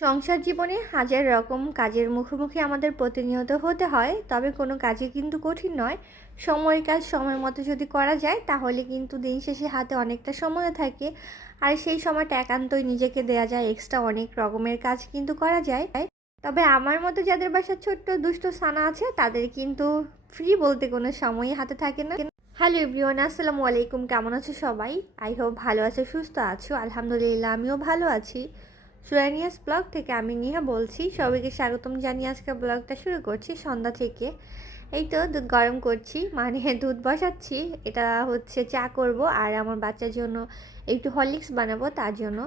সংসার জীবনে হাজার রকম কাজের মুখোমুখি আমাদের প্রতিনিয়ত হতে হয়, তবে কোনো কাজই কিন্তু কঠিন নয়। সময়ের কাজ সময় মতো যদি করা যায়, তাহলে কিন্তু দিন শেষে হাতে অনেকটা সময় থাকে। আর সেই সময়টা একান্তই নিজেকে দেয়া যায় এক্সট্রা অনেক রকমের কাজ কিন্তু করা যায়। তবে আমার মতো যাদের বাসার ছোট্ট দুষ্ট সানা আছে, তাদের কিন্তু ফ্রি বলতে কোনো সময়ই হাতে থাকে না। হ্যালো এভরিওয়ান আসসালামু আলাইকুম। কেমন আছো সবাই? আই হোপ ভালো আছো, সুস্থ আছো। আলহামদুলিল্লাহ, আমিও ভালো আছি। সুরানিয়াস ব্লগ থেকে আমি নিহা বলছি। সবাইকে স্বাগতম জানিয়ে আজকে ব্লগটা শুরু করছি সন্ধ্যা থেকে। এই তো দুধ গরম করছি মানে দুধ বসাচ্ছি। এটা হচ্ছে চা করব আর আমার বাচ্চার জন্য একটু হরলিক্স বানাবো, তার জন্য।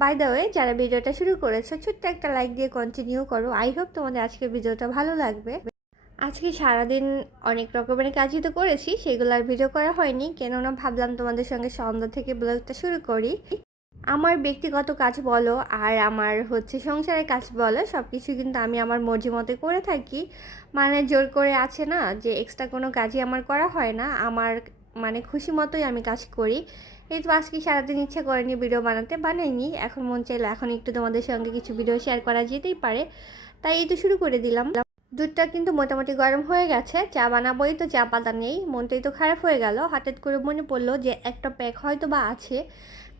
বাই দ্য ওয়ে যারা ভিডিওটা শুরু করেছ, ছোট্ট একটা লাইক দিয়ে কন্টিনিউ করো। আই হোপ তোমাদের আজকের ভিডিওটা ভালো লাগবে। আজকে সারাদিন অনেক রকমের কাজই তো করেছি, সেগুলো আর ভিডিও করা হয়নি। কেননা ভাবলাম তোমাদের সঙ্গে সন্ধ্যা থেকে ব্লগটা শুরু করি। আমার ব্যক্তিগত কাজ বলো আর আমার হচ্ছে সংসারের কাজ বলো সব কিছু কিন্তু আমি আমার মর্জি মতে করে থাকি। মানে জোর করে আছে না যে এক্সট্রা কোনো কাজই আমার করা হয় না, আমার মানে খুশি মতোই আমি কাজ করি। এই তো আজকে সারাদিন ইচ্ছা করেনি ভিডিও বানাতে বানাইনি এখন মন চাইলো এখন একটু তোমাদের সঙ্গে কিছু ভিডিও শেয়ার করা যেতেই পারে। তাই এই তো শুরু করে দিলাম। দুধটা কিন্তু মোটামুটি গরম হয়ে গেছে, চা বানাবোই তো চা পাতা নেই, মনটাই তো খারাপ হয়ে গেল। হঠাৎ করে মনে পড়ল যে একটা প্যাক হয়তো বা আছে।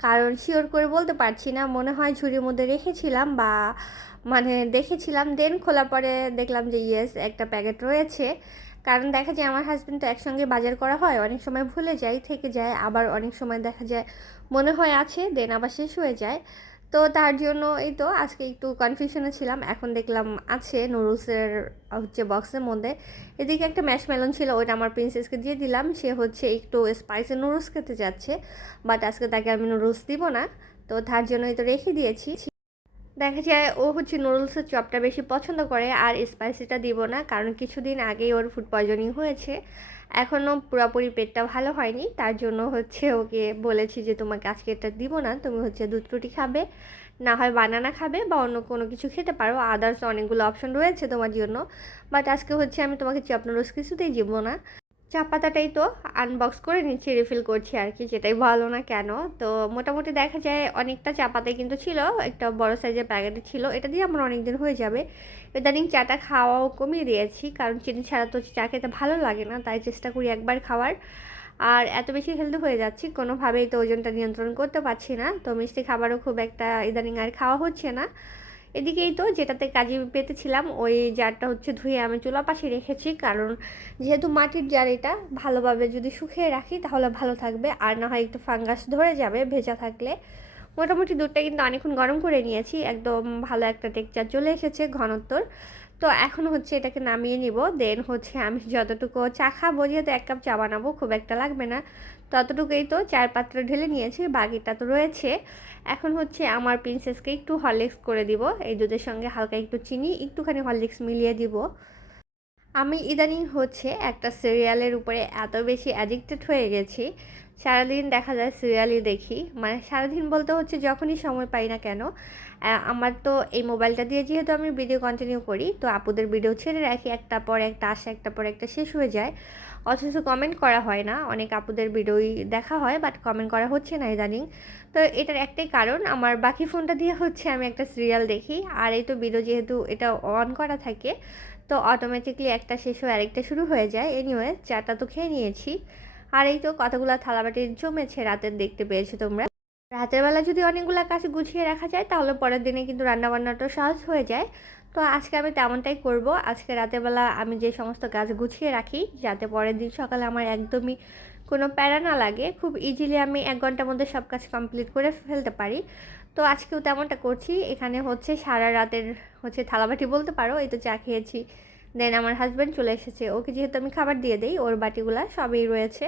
কারণ শিওর করে বলতে পারছি না। মনে হয় ঝুড়ির মধ্যে রেখেছিলাম বা মানে দেখেছিলাম। দেন খোলা পরে দেখলাম যে ইয়েস একটা প্যাকেট রয়েছে। কারণ দেখা যায় আমার হাজব্যান্ড তো একসঙ্গে বাজার করা হয়, অনেক সময় ভুলে যায়, থেকে যায়, আবার অনেক সময় দেখা যায় মনে হয় আছে দেন আবার শেষ হয়ে যায়। তো তার জন্য এই তো আজকে একটু কনফিউশনে ছিলাম। এখন দেখলাম আছে নুডলসের হচ্ছে বক্সের মধ্যে। এদিকে একটা ম্যাশ মেলন ছিল, ওইটা আমার প্রিন্সেসকে দিয়ে দিলাম। সে হচ্ছে একটু স্পাইসি নুডলস খেতে যাচ্ছে বাট আজকে তাকে আমি নুডলস দিব না। তো তার জন্য এই তো রেখে দিয়েছি। দেখা যায় ও হচ্ছে নুডলসের চপটা বেশি পছন্দ করে আর স্পাইসিটা দিব না, কারণ কিছুদিন আগেই ওর ফুড পয়জনিং হয়েছে। এখনও পুরোপুরি পেটটা ভালো হয়নি, তার জন্য হচ্ছে ওকে বলেছি যে তোমাকে আজকে এটা দিব না, তুমি হচ্ছে দুধ রুটি খাবে, না হয় বানানা খাবে বা অন্য কোনো কিছু খেতে পারো। আদার্স অনেকগুলো অপশন রয়েছে তোমার জন্য বাট আজকে হচ্ছে আমি তোমাকে চপ নুডলস কিছুতেই দিব না। চা পাতাটাই তো আনবক্স করে নিচ্ছি রিফিল করছি আর কি, যেটাই ভালো না কেন। তো মোটামুটি দেখা যায় অনেকটা চা পাতাই কিন্তু ছিল, একটা বড় সাইজের প্যাকেটে ছিল। এটা দিয়ে আমার অনেক দিন হয়ে যাবে। ইদানিং চাটা খাওয়াও কমিয়ে দিয়েছি, কারণ চিনি ছাড়া তো চা খেতে ভালো লাগে না, তাই চেষ্টা করি একবার খাওয়ার। আর এত বেশি হেলদি হয়ে যাচ্ছি, কোনোভাবেই তো ওজনটা নিয়ন্ত্রণ করতে পারছি না। তো মিষ্টি খাবারও খুব একটা ইদানিং আর খাওয়া হচ্ছে না। এদিকেই তো যেটাতে কাজে পেতেছিলাম, ওই জারটা হচ্ছে ধুয়ে আমি চুলা পাশে রেখেছি। কারণ যেহেতু মাটির জার এটা, ভালোভাবে যদি শুকিয়ে রাখি তাহলে ভালো থাকবে। আর না হয় একটু ফাঙ্গাস ধরে যাবে ভেজা থাকলে। মোটামুটি দুধটা কিন্তু অনেকক্ষণ গরম করে নিয়েছি। একদম ভালো একটা টেক্সচার চলে এসেছে ঘনত্বর। তো এখন হচ্ছে এটাকে নামিয়ে নিব। দেন হচ্ছে আমি যতটুকু চা খাব, যেহেতু এক কাপ চা বানাবো, খুব একটা লাগবে না। ততটুকুই তো চার পাত্র ঢেলে নিয়েছি, বাকিটা তো রয়েছে। এখন হচ্ছে আমার প্রিন্সেসকে একটু হরলিক্স করে দিব। এই দুধের সঙ্গে হালকা একটু চিনি, একটুখানি হরলিক্স মিলিয়ে দিব। আমি ইদানিং হচ্ছে একটা সিরিয়ালের উপরে এত বেশি অ্যাডিক্টেড হয়ে গেছি সারাদিন দেখা যায় সিরিয়ালই দেখি। মানে সারাদিন বলতে হচ্ছে যখনই সময় পাই না কেন আমার তো এই মোবাইলটা দিয়ে যেহেতু আমি ভিডিও কন্টিনিউ করি, তো আপুদের ভিডিও ছেড়ে রাখি। একটা পর একটা আসে, একটা পর একটা শেষ হয়ে যায়। অথচ কমেন্ট করা হয় না। অনেক আপুদের ভিডিওই দেখা হয় বাট কমেন্ট করা হচ্ছে না ইদানিং। তো এটার একটাই কারণ, আমার বাকি ফোনটা দিয়ে হচ্ছে আমি একটা সিরিয়াল দেখি। আর এই তো ভিডিও যেহেতু এটা অন করা থাকে, তো অটোমেটিকলি একটা শেষ হয়ে আরেকটা শুরু হয়ে যায়। এনিওয়ে চাটা তো খেয়ে নিয়েছি। আর এই তো কতগুলো থালাবাটি জমেছে রাতের দেখতে পেয়েছ তোমরা। রাতের বেলা যদি অনেকগুলো কাজ গুছিয়ে রাখা যায়, তাহলে পরের দিনে কিন্তু রান্নাবান্নাটা সহজ হয়ে যায়। তো আজকে আমি তেমনটাই করব। আজকে রাতের বেলা আমি যে সমস্ত কাজ গুছিয়ে রাখি, যাতে পরের দিন সকালে আমার একদমই কোনো প্যারা না লাগে, খুব ইজিলি আমি এক ঘণ্টার মধ্যে সব কাজ কমপ্লিট করে ফেলতে পারি। তো আজকেও তেমনটা করছি। এখানে হচ্ছে সারা রাতের হচ্ছে থালাবাটি বলতে পারো, এই তো চা খেয়েছি। দেন আমার হাজব্যান্ড চলে এসেছে। ওকে যেহেতু আমি খাবার দিয়ে দিই, ওর বাটিগুলা সবই রয়েছে।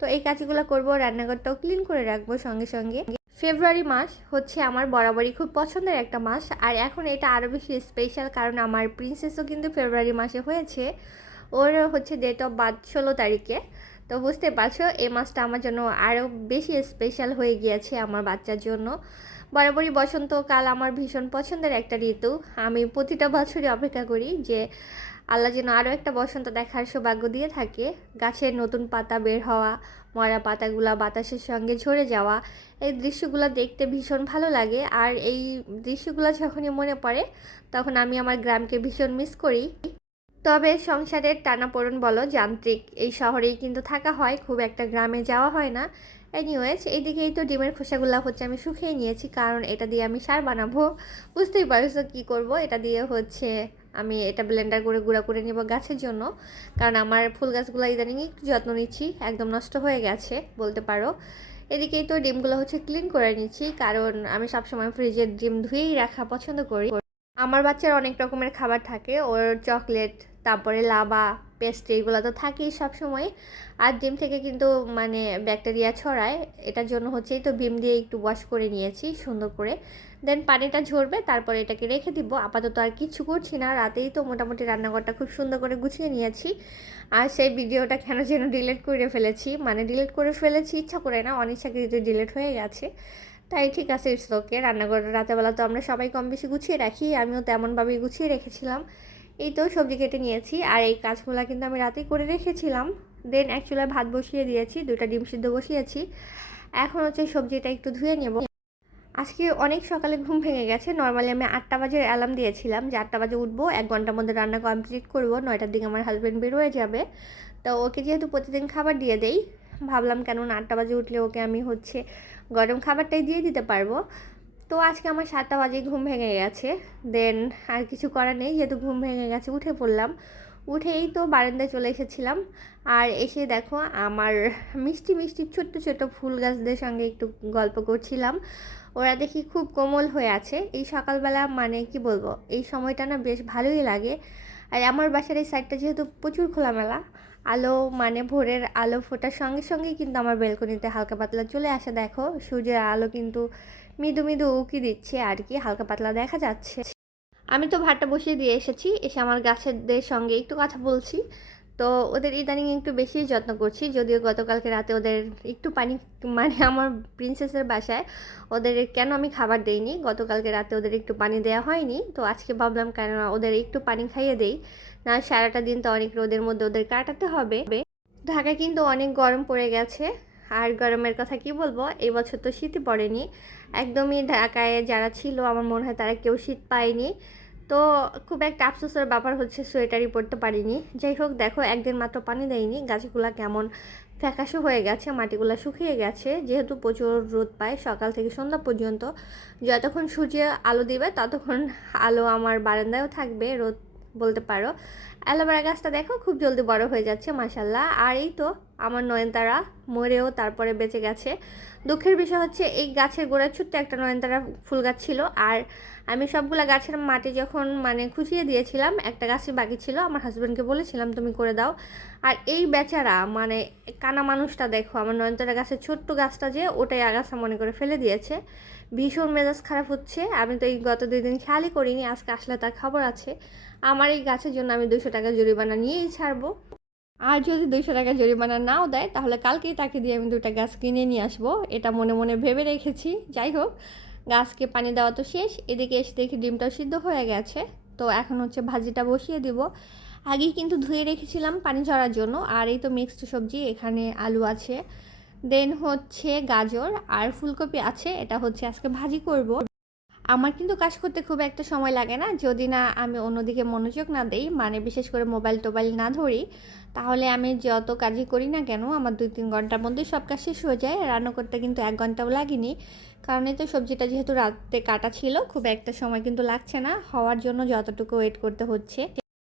তো এই কাজগুলো করব, রান্নাঘরটাও ক্লিন করে রাখব সঙ্গে সঙ্গে। ফেব্রুয়ারি মাস হচ্ছে আমার বরাবরই খুব পছন্দের একটা মাস। আর এখন এটা আরও বেশি স্পেশাল কারণ আমার প্রিন্সেসও কিন্তু ফেব্রুয়ারি মাসে হয়েছে। ওর হচ্ছে ডেট অফ বার্থ ষোলো তারিখে। তো বুঝতে পারছ, এই মাসটা আমার জন্য আরও বেশি স্পেশাল হয়ে গিয়েছে আমার বাচ্চার জন্য। বরাবরই বসন্তকাল আমার ভীষণ পছন্দের একটা ঋতু। আমি প্রতিটা বছরই অপেক্ষা করি যে আল্লাহ যেন আরও একটা বসন্ত দেখার সৌভাগ্য দিয়ে থাকে। গাছের নতুন পাতা বের হওয়া মরা পাতাগুলা বাতাসের সঙ্গে ঝরে যাওয়া, এই দৃশ্যগুলো দেখতে ভীষণ ভালো লাগে। আর এই দৃশ্যগুলো যখনই মনে পড়ে, তখন আমি আমার গ্রামকে ভীষণ মিস করি। তবে সংসারের টানাপোড়েন বলো, যান্ত্রিক, এই শহরেই কিন্তু থাকা হয়, খুব একটা গ্রামে যাওয়া হয় না। এনিওয়েজ এইদিকেই তো ডিমের খোসাগুলো হচ্ছে আমি শুকিয়ে নিয়েছি, কারণ এটা দিয়ে আমি সার বানাবো। বুঝতেই পারছ কী করব, এটা দিয়ে হচ্ছে আমি এটা ব্লেন্ডার করে গুঁড়া করে নেব গাছের জন্য। কারণ আমার ফুল গাছগুলো ইদানিং একটু যত্ন নিচ্ছি, একদম নষ্ট হয়ে গেছে বলতে পারো। এদিকেই তো ডিমগুলো হচ্ছে ক্লিন করে নিচ্ছি, কারণ আমি সবসময় ফ্রিজের ডিম ধুয়েই রাখা পছন্দ করি। আমার বাচ্চার অনেক রকমের খাবার থাকে। ওর চকলেট, তারপরে লাভা পেস্ট্রি এগুলো তো থাকেই সবসময় আর ডিম থেকে কিন্তু মানে ব্যাকটেরিয়া ছড়ায়। এটার জন্য হচ্ছেই তো ভিম দিয়ে একটু ওয়াশ করে নিয়েছি সুন্দর করে। দেন পানিটা ঝরবে, তারপরে এটাকে রেখে দিব। আপাতত আর কিছু করছি না। রাতেই তো মোটামুটি রান্নাঘরটা খুব সুন্দর করে গুছিয়ে নিয়েছি। আর সেই ভিডিওটা কেন যেন ডিলিট করে ফেলেছি। মানে ডিলিট করে ফেলেছি, ইচ্ছা করে না। অনিচ্ছাকৃত ডিলিট হয়ে গেছে। তাই ঠিক আছে ইটস ওকে রান্নাঘর রাতেবেলা তো আমরা সবাই কম বেশি গুছিয়ে রাখি, আমিও তেমনভাবেই গুছিয়ে রেখেছিলাম। এই তো সবজি কেটে নিয়েছি, আর এই কাজগুলো কিন্তু আমি রাতেই করে রেখেছিলাম। দেন অ্যাকচুয়ালি ভাত বসিয়ে দিয়েছি দুটা ডিম সিদ্ধ বসিয়েছি। এখন হচ্ছে সবজিটা একটু ধুয়ে নেব। আজকে অনেক সকালে ঘুম ভেঙে গেছে নর্মালি আমি আটটা বাজে অ্যালার্ম দিয়েছিলাম যে আটটা বাজে উঠবো, এক ঘণ্টার মধ্যে রান্না কমপ্লিট করব, নয়টার দিকে আমার হাজব্যান্ড বেরোয় যাবে। তো ওকে যেহেতু প্রতিদিন খাবার দিয়ে দেই, ভাবলাম কেননা আটটা বাজে উঠলে ওকে আমি হচ্ছে গরম খাবারটাই দিয়ে দিতে পারব। তো আজকে আমার সাতটা বাজে, ঘুম ভেঙে গেছে। দেন আর কিছু করার নেই, যেহেতু ঘুম ভেঙে গেছে, উঠে পড়লাম। উঠেই তো বারান্দায় চলে এসেছিলাম। আর এসে দেখো আমার মিষ্টি মিষ্টি, ছোট্ট ছোট্ট ফুল গাছদের সঙ্গে একটু গল্প করছিলাম। ওরা দেখি খুব কোমল হয়ে আছে। এই সকালবেলা মানে কি বলব, এই সময়টা না বেশ ভালোই লাগে। আর আমার বাসার এই সাইডটা যেহেতু প্রচুর খোলামেলা, আলো মানে ভোরের আলো ফোটার সঙ্গে সঙ্গে কিন্তু আমার বেলকনিতে হালকা পাতলা চলে আসে। দেখো, সূর্যের আলো কিন্তু মৃদু মৃদু উকি দিচ্ছে আর কি, হালকা পাতলা দেখা যাচ্ছে। আমি তো ভাতটা বসিয়ে দিয়ে এসেছি, এসে আমার গাছেদের সঙ্গে একটু কথা বলছি। তো ওদের ইদানিং একটু বেশি যত্ন করছি, যদিও গতকালকে রাতে ওদের একটু পানি মানে আমার প্রিন্সেসের বাসায় ওদের কেন আমি খাবার দেইনি, গতকালকে রাতে ওদের একটু পানি দেওয়া হয়নি, তো আজকে ভাবলাম কেন ওদের একটু পানি খাইয়ে দেই, না সারাটা দিন তো অনেক রোদের মধ্যে ওদের কাটাতে হবে। ঢাকায় কিন্তু অনেক গরম পড়ে গেছে, আর গরমের কথা কি বলব, এই বছর তো শীতই পড়েনি, একদমই ঢাকায় যারা ছিল আমার মনে হয় তারা কেউ শীত পায়নি তো খুব একটা আফসোসের ব্যাপার হচ্ছে সোয়েটারই পরতে পারিনি। যাই হোক, দেখো, একদিন মাত্র পানি দেয়নি। গাছগুলো কেমন ফ্যাকাশো হয়ে গেছে, মাটিগুলো শুকিয়ে গেছে। যেহেতু প্রচুর রোদ পায়, সকাল থেকে সন্ধ্যা পর্যন্ত। যতক্ষণ সূর্য আলো দিবে, ততক্ষণ আলো আমার বারান্দায়ও থাকবে, রোদ বলতে পারো। অ্যালোভেরা গাছটা দেখো খুব জলদি বড় হয়ে যাচ্ছে মাসাল্লাহ আর এই তো আমার নয়নতারা মরেও তারপরে বেঁচে গেছে। দুঃখের বিষয় হচ্ছে এই গাছের গোড়ার ছোট্ট একটা নয়নতারা ফুল গাছ ছিল। আর আমি সবগুলা গাছের মাটি যখন মানে খুঁচিয়ে দিয়েছিলাম, একটা গাছই বাকি ছিল, আমার হাজব্যান্ডকে বলেছিলাম, তুমি করে দাও। আর এই বেচারা মানে কানা মানুষটা দেখো, আমার নয়নতারা গাছের ছোট্ট গাছটা যে ওটাই আগাছা মনে করে ফেলে দিয়েছে। ভীষণ মেজাজ খারাপ হচ্ছে। আমি তো এই গত দুই দিন খেয়ালই করিনি, আজকে আসলে তার খবর আছে। আমার এই গাছের জন্য আমি দুশো টাকা জরিমানা নিয়েই ছাড়বো। আর যদি দুশো টাকা জরিমানা নাও দেয়, তাহলে কালকেই তাকে দিয়ে আমি দুটা গাছ কিনে নিয়ে আসব। এটা মনে মনে ভেবে রেখেছি। যাই হোক, গাছকে পানি দেওয়া তো শেষ। এদিকে এসে দেখি ডিমটাও সিদ্ধ হয়ে গেছে। তো এখন হচ্ছে ভাজিটা বসিয়ে দিব। আগেই কিন্তু ধুয়ে রেখেছিলাম পানি ঝরার জন্য। আর এই তো মিক্সড সবজি, এখানে আলু আছে। দেন হচ্ছে গাজর আর ফুলকপি আছে, এটা হচ্ছে আজকে ভাজি করব। আমার কিন্তু কাজ করতে খুব একটা সময় লাগে না, যদি না আমি অন্যদিকে মনোযোগ না দেই মানে বিশেষ করে মোবাইল টোবাইল না ধরি, তাহলে আমি যত কাজই করি না কেন, আমার দুই তিন ঘণ্টার মধ্যে সব কাজ শেষ হয়ে যায়, রান্না করতে কিন্তু এক ঘন্টাও লাগেনি। কারণ এই তো সবজিটা যেহেতু রাতে কাটা ছিল, খুব একটা সময় কিন্তু লাগছে না, হওয়ার জন্য যতটুকু ওয়েট করতে হচ্ছে।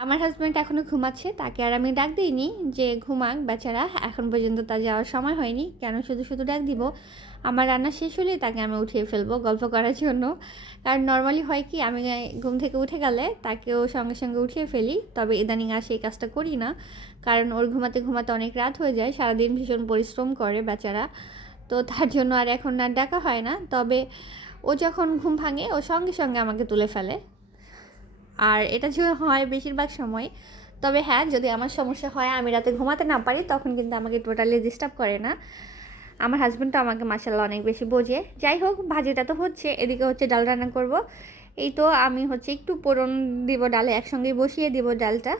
আমার হাজব্যান্ড এখনও ঘুমাচ্ছে, তাকে আর আমি ডাক দিইনি যে ঘুমাক বেচারা, এখন পর্যন্ত তা যাওয়ার সময় হয়নি, কেন শুধু শুধু ডাক দিব? আমার রান্না শেষ হলেই তাকে আমি উঠিয়ে ফেলব গল্প করার জন্য। কারণ নর্মালি হয় কি, আমি ঘুম থেকে উঠে গেলে তাকেও সঙ্গে সঙ্গে উঠিয়ে ফেলি, তবে ইদানিং আর সেই কাজটা করি না। কারণ ওর ঘুমাতে ঘুমাতে অনেক রাত হয়ে যায়, সারাদিন ভীষণ পরিশ্রম করে বেচারা। তো তার জন্য আর এখন আর ডাকা হয় না, তবে ও যখন ঘুম ভাঙে, ও সঙ্গে সঙ্গে আমাকে তুলে ফেলে। আর এটা যে হয় বেশিরভাগ সময়, তবে হ্যাঁ যদি আমার সমস্যা হয়, আমি রাতে ঘুমাতে না পারি, তখন কিন্তু আমাকে টোটালি ডিস্টার্ব করে না। আমার হাজব্যান্ডটা আমাকে মাসাল্লাহ অনেক বেশি বোঝে। যাই হোক, ভাজিটা তো হচ্ছে, এদিকে হচ্ছে ডাল রান্না করব। এই তো আমি হচ্ছে একটু পোড়ন দিব ডালে একসঙ্গেই বসিয়ে দিব ডালটা।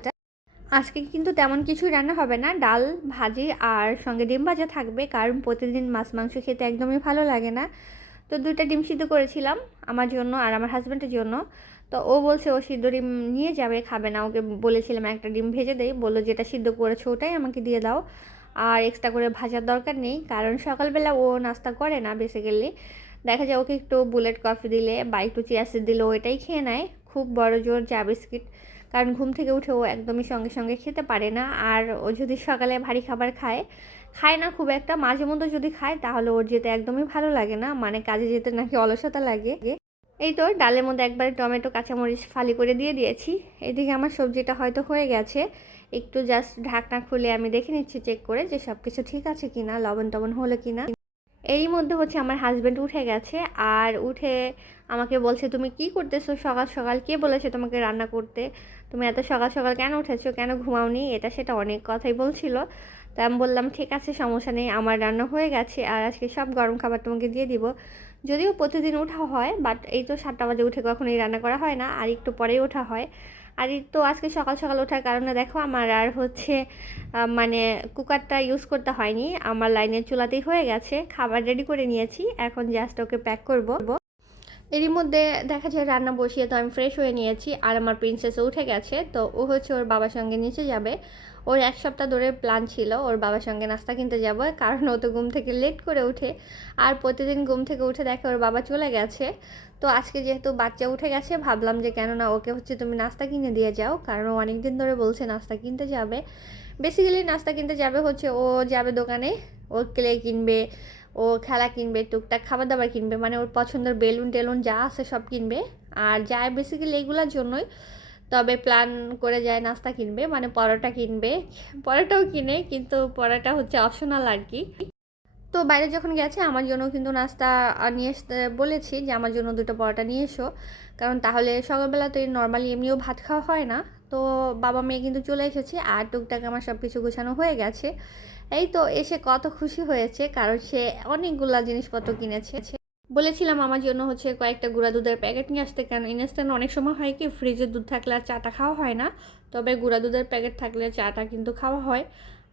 আজকে কিন্তু তেমন কিছুই রান্না হবে না, ডাল, ভাজি আর সঙ্গে ডিম ভাজা থাকবে, কারণ প্রতিদিন মাছ, মাংস খেতে একদমই ভালো লাগে না। তো দুইটা ডিম সিদ্ধ করেছিলাম, আমার জন্য আর আমার হাজব্যান্ডের জন্য। তো ও বলছে, ও সিদ্ধ ডিম নিয়ে যাবে, খাবে না। ওকে বলেছিলাম, একটা ডিম ভেজে দেই বলল, যেটা সিদ্ধ করেছ ওটাই আমাকে দিয়ে দাও। আর এক্সট্রা করে ভাজার দরকার নেই, কারণ সকালবেলা ও নাস্তা করে না বেসিক্যালি দেখা যায় ওকে একটু বুলেট কফি দিলে বা একটু চিয়াসিড দিলে ও এটাই খেয়ে নেয়। খুব বড় জোর চা বিস্কিট কারণ ঘুম থেকে উঠে ও একদমই সঙ্গে সঙ্গে খেতে পারে না। আর ও যদি সকালে ভারী খাবার খায় খায় না খুব একটা মাঝে মধ্যে যদি খায়, তাহলে ওর যেতে একদমই ভালো লাগে না। মানে কাজে যেতে নাকি অলসতা লাগে। এই তো ডালের মধ্যে একবারে টমেটো, কাঁচামরিচ ফালি করে দিয়ে দিয়েছি। এদিকে আমার সবজিটা হয়তো হয়ে গেছে। একটু জাস্ট ঢাকনা খুলে আমি দেখে নিচ্ছি চেক করে যে সব কিছু ঠিক আছে কি না লবণ টবণ হলো কি না এই মধ্যে হচ্ছে আমার হাজব্যান্ড উঠে গেছে আর উঠে আমাকে বলছে, তুমি কি করতেছো? সকাল সকাল কে বলেছে তোমাকে রান্না করতে? তুমি এত সকাল সকাল কেন উঠেছো? কেন ঘুমাওনি? এটা সেটা অনেক কথাই বলছিল। তা আমি বললাম, ঠিক আছে, সমস্যা নেই, আমার রান্না হয়ে গেছে, আর আজকে সব গরম খাবার তোমাকে দিয়ে দিব। যদিও প্রতিদিন ওঠা হয় বাট এই তো সাতটা বাজে উঠে কখনোই রান্না করা হয় না, আর একটু পরেই ওঠা হয়। আর তো আজকে সকাল সকাল ওঠার কারণে দেখো আমার আর হচ্ছে মানে কুকারটা ইউজ করতে হয়নি, আমার লাইনের চুলাতেই হয়ে গেছে, খাবার রেডি করে নিয়েছি, এখন জাস্ট ওকে প্যাক করব। এরই মধ্যে দেখা যায় রান্না বসিয়ে তো আমি ফ্রেশ হয়ে নিয়েছি, আর আমার প্রিন্সেসও উঠে গেছে, তো ও হচ্ছে ওর বাবার সঙ্গে নিচে যাবে। ওর এক সপ্তাহ ধরে প্ল্যান ছিল ওর বাবার সঙ্গে নাস্তা কিনতে যাব, কারণ ও তো ঘুম থেকে লেট করে উঠে। আর প্রতিদিন ঘুম থেকে উঠে দেখে ওর বাবা চলে গেছে। তো আজকে যেহেতু বাচ্চা উঠে গেছে, ভাবলাম যে কেননা ওকে হচ্ছে তুমি নাস্তা কিনে দিয়ে যাও, কারণ ও অনেকদিন ধরে বলছে নাস্তা কিনতে যাবে। বেসিক্যালি নাস্তা কিনতে যাবে হচ্ছে ও যাবে দোকানে, ও ক্লে কিনবে, ও খেলা কিনবে, টুকটাক খাবার দাবার কিনবে মানে ওর পছন্দের বেলুন টেলুন যা আছে সব কিনবে। আর যায় বেসিক্যালি এইগুলোর জন্যই তবে প্ল্যান করে যায় নাস্তা কিনবে মানে পরোটা কিনবে। পরোটাও কিনে, কিন্তু পরোটা হচ্ছে অপশনাল আর কি। তো বাইরে যখন গেছে, আমার জন্য কিন্তু নাস্তা নিয়ে আসতে বলেছি যে আমার জন্য দুটো পরোটা নিয়ে এসো। কারণ তাহলে সকালবেলা তো নর্মালি এমনিও ভাত খাওয়া হয় না। তো বাবা মেয়ে কিন্তু চলে এসেছে, আর টুকটাক আমার সব কিছু গোছানো হয়ে গেছে। এই তো এসে কত খুশি হয়েছে, কারণ সে অনেকগুলা জিনিসপত্র কিনেছে। বলেছিলাম আমার জন্য হচ্ছে কয়েকটা গুঁড়া দুধের প্যাকেট নিয়ে আসতে কেন ইনস্ট্যান্ট অনেক সময় হয় কি ফ্রিজে দুধ থাকলে আর চাটা খাওয়া হয় না, তবে গুঁড়া দুধের প্যাকেট থাকলে চাটা কিন্তু খাওয়া হয়।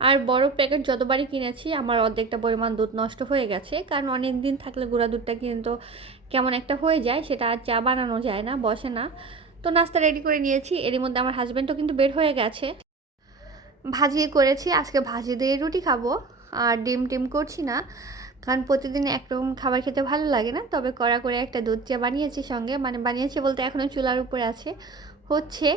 আর বড় প্যাকেট যতবারই কিনেছি, আমার অর্ধেকটা পরিমাণ দুধ নষ্ট হয়ে গেছে, কারণ অনেক দিন থাকলে গুঁড়া দুধটা কিন্তু কেমন একটা হয়ে যায়, সেটা আর চা বানানো যায় না, বসে না। তো নাস্তা রেডি করে নিয়েছি, এরই মধ্যে আমার হাজব্যান্ডও কিন্তু বের হয়ে গেছে। ভাজিয়ে করেছি, আজকে ভাজি দিয়ে রুটি খাব, আর ডিম টিম করছি না। কারণ প্রতিদিন একরকম খাবার খেতে ভালো লাগে না, তবে কড়া করে একটা দুধ চা বানিয়েছি সঙ্গে মানে বানিয়েছি বলতে এখনও চুলার উপরে আছে। হচ্ছে,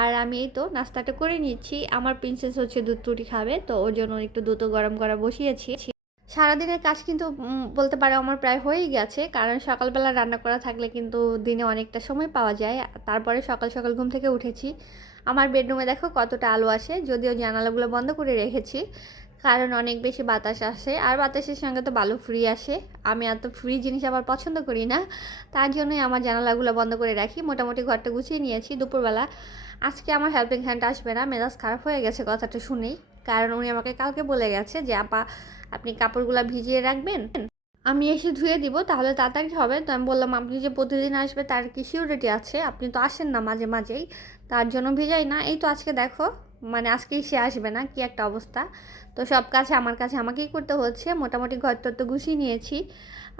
আর আমি এই তো নাস্তাটা করে নিচ্ছি। আমার প্রিন্সেস হচ্ছে দুধ রুটি খাবে, তো ওর জন্য একটু দুধ গরম করা বসিয়েছি। সারাদিনের কাজ কিন্তু বলতে পারো আমার প্রায় হয়েই গেছে, কারণ সকালবেলা রান্না করা থাকলে কিন্তু দিনে অনেকটা সময় পাওয়া যায়। তারপরে সকাল সকাল ঘুম থেকে উঠেছি। আমার বেডরুমে দেখো কতটা আলো আসে, যদিও জানালাগুলো বন্ধ করে রেখেছি। কারণ অনেক বেশি বাতাস আসে। আর বাতাসের সঙ্গে তো বালু ফ্রি আসে। আমি এত ফ্রি জিনিস আবার পছন্দ করি না। তার জন্যই আমার জানালাগুলো বন্ধ করে রাখি। মোটামুটি ঘরটা গুছিয়ে নিয়েছি দুপুরবেলা। আজকে আমার হেল্পিং হ্যান্ড আসবে না। মেজাজ খারাপ হয়ে গেছে কথাটা শুনেই। কারণ উনি আমাকে কালকে বলে গেছে যে, আপা, আপনি কাপড়গুলো ভিজিয়ে রাখবেন? আমি এসে ধুয়ে দিব, তাহলে তাড়াতাড়ি হবে। তো আমি বললাম, আপনি যে প্রতিদিন আসবে, তার কি সিউরিটি আছে? আপনি তো আসেন না মাঝে মাঝেই। তার জন্য ভিজাই না। এই তো আজকে দেখো মানে আজকেই সে আসবে না, কি একটা অবস্থা। তো সব কাছে আমার কাছে, আমাকেই করতে হচ্ছে। মোটামুটি ঘর তো গুছিয়ে নিয়েছি।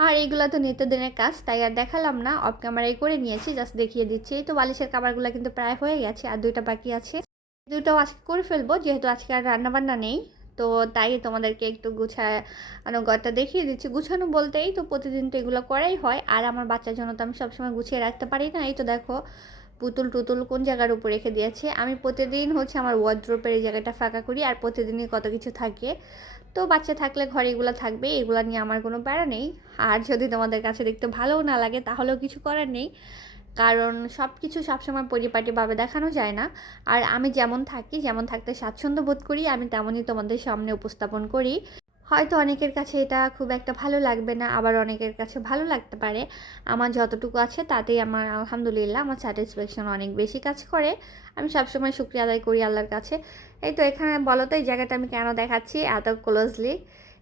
আর এইগুলো তো নিত্যদিনের কাজ, তাই আর দেখালাম না। অফ ক্যামেরাই করে নিয়েছি জাস্ট দেখিয়ে দিচ্ছি। এই তো বালিশের খাবারগুলো কিন্তু প্রায় হয়ে গেছে, আর দুইটা বাকি আছে। দুটোও আজকে করে ফেলব, যেহেতু আজকে আর রান্নাবান্না নেই। তো তাই তোমাদেরকে একটু গুছানো ঘরটা দেখিয়ে দিচ্ছি। গুছানো বলতেই তো প্রতিদিন তো এগুলো করাই হয়। আর আমার বাচ্চার জন্য তো আমি সবসময় গুছিয়ে রাখতে পারি না। এই তো দেখো, পুতুল টুতুল কোন জায়গার উপর রেখে দিয়েছে। আমি প্রতিদিন হচ্ছে আমার ওয়ার্ড্রোপের এই জায়গাটা ফাঁকা করি আর প্রতিদিনই কত কিছু থাকে। তো বাচ্চা থাকলে ঘরে এগুলো থাকবে এগুলো নিয়ে আমার কোনো প্যারা নেই। আর যদি তোমাদের কাছে দেখতে ভালোও না লাগে তাহলেও কিছু করার নেই। কারণ সব কিছু সবসময় পরিপাটিভাবে দেখানো যায় না। আর আমি যেমন থাকি, যেমন থাকতে স্বাচ্ছন্দ্য বোধ করি, আমি তেমনই তোমাদের সামনে উপস্থাপন করি। হয়তো অনেকের কাছে এটা খুব একটা ভালো লাগবে না, আবার অনেকের কাছে ভালো লাগতে পারে। আমার যতটুকু আছে তাতেই আমার আলহামদুলিল্লাহ আমার স্যাটিসফ্যাকশন অনেক বেশি কাজ করে। আমি সবসময় শুক্রিয়া আদায় করি আল্লাহর কাছে। এই তো এখানে বলো তো, এই জায়গাটা আমি কেন দেখাচ্ছি? এত ক্লোজলি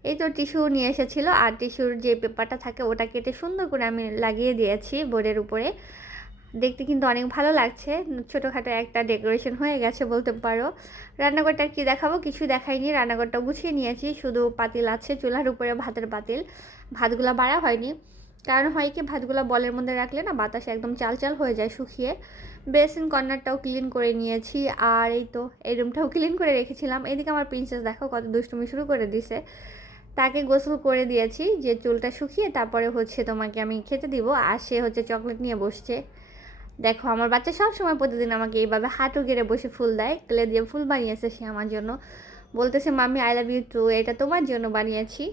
এই তো টিস্যু নিয়ে এসেছিল, আর টিস্যুর যে পেপারটা থাকে ওটা কেটে সুন্দর করে আমি লাগিয়ে দিয়েছি বোর্ডের উপরে। দেখতে কিন্তু অনেক ভালো লাগছে। ছোটোখাটো একটা ডেকোরেশন হয়ে গেছে বলতে পারো। রান্নাঘরটা কি দেখাবো? কিছু দেখাইনি রান্নাঘরটা গুছিয়ে নিয়েছি। শুধু পাতিল আছে, চুলার উপরে ভাতের পাতিল। ভাতগুলো বাড়া হয়নি। কারণ হয় কি, ভাতগুলো বলের মধ্যে রাখলে না বাতাসে একদম চাল চাল হয়ে যায় শুকিয়ে। বেসিন কর্নারটাও ক্লিন করে নিয়েছি। আর এই তো, এই রুমটাও ক্লিন করে রেখেছিলাম। এদিকে আমার প্রিন্সেস দেখো কত দুষ্টুমি শুরু করে দিছে। তাকে গোসল করে দিয়েছি যে চুলটা শুকিয়ে তারপরে হচ্ছে তোমাকে আমি খেতে দিব। আর সে হচ্ছে চকলেট নিয়ে বসছে। দেখো, আমার বাচ্চা সব সময় প্রতিদিন আমাকে এইভাবে হাঁটু গেড়ে বসে ফুল দেয়, ক্লে দিয়ে ফুল বানিয়েছে সে আমার জন্য। বলতেছে, mummy I love you too এটা তোমার জন্য বানিয়েছি।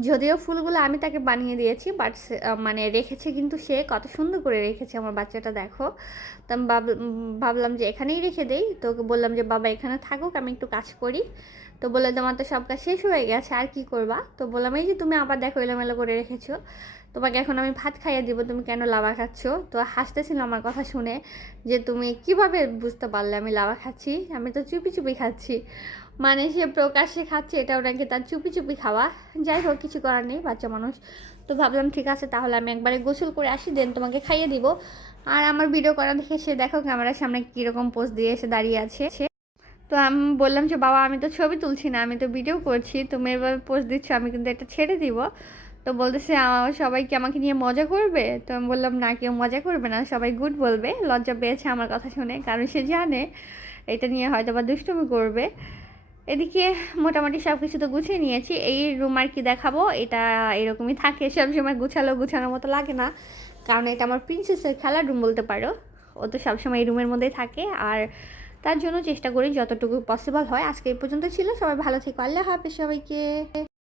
যদিও ফুলগুলো আমি তাকে বানিয়ে দিয়েছি বাট মানে রেখেছে কিন্তু সে কত সুন্দর করে রেখেছে আমার বাচ্চাটা, দেখো। তো আমি ভাব- ভাবলাম যে এখানেই রেখে দেই। তোকে বললাম যে, বাবা, এখানে থাকুক, আমি একটু কাজ করি। তো বলে তোমার তো সব কাজ শেষ হয়ে গেছে, আর কি করবা? তো বললাম, এই যে তুমি আবার দেখো এলোমেলো করে রেখেছো, তোমাকে এখন আমি ভাত খাইয়ে দিব, তুমি কেন লাভা খাচ্ছ? তো হাসতেছিল আমার কথা শুনে যে, তুমি কীভাবে বুঝতে পারলে আমি লাভা খাচ্ছি? আমি তো চুপি চুপি খাচ্ছি। মানে সে প্রকাশ্যে খাচ্ছে, এটাও নাকি তার চুপি চুপি খাওয়া। যাই হোক, কিছু করার নেই, বাচ্চা মানুষ। তো ভাবলাম, ঠিক আছে, তাহলে আমি একবারে গোসল করে আসি, দেন তোমাকে খাইয়ে দিব। আর আমার ভিডিও করা দেখে সে দেখো, ক্যামেরার সামনে কীরকম পোস্ট দিয়ে এসে দাঁড়িয়ে আছে। তো আমি বললাম যে, বাবা, আমি তো ছবি তুলছি না, আমি তো ভিডিও করছি, তুমি এভাবে পোস্ট দিচ্ছ, আমি কিন্তু এটা ছেড়ে দিব। তো বলতেছে আমার সবাই কি আমাকে নিয়ে মজা করবে? তো আমি বললাম, না, কেউ মজা করবে না, সবাই গুড বলবে, লজ্জা পেয়েছে আমার কথা শুনে, কারণ সে জানে, এটা নিয়ে হয়তো বা দুষ্টুমি করবে। এদিকে মোটামুটি সব কিছু তো গুছিয়ে নিয়েছি, এই রুম আর কি দেখাবো, এটা এরকমই থাকে, সবসময় গুছালো গুছানোর মতো লাগে না, কারণ এটা আমার প্রিন্সেসের খেলার রুম বলতে পারো, ও তো সবসময় এই রুমের মধ্যেই থাকে, আর তার জন্য চেষ্টা করি যতটুকু পসিবল হয়। আজকে এই পর্যন্ত ছিল। সবাই ভালো থেকো। আল্লাহ হাফেজ সবাইকে।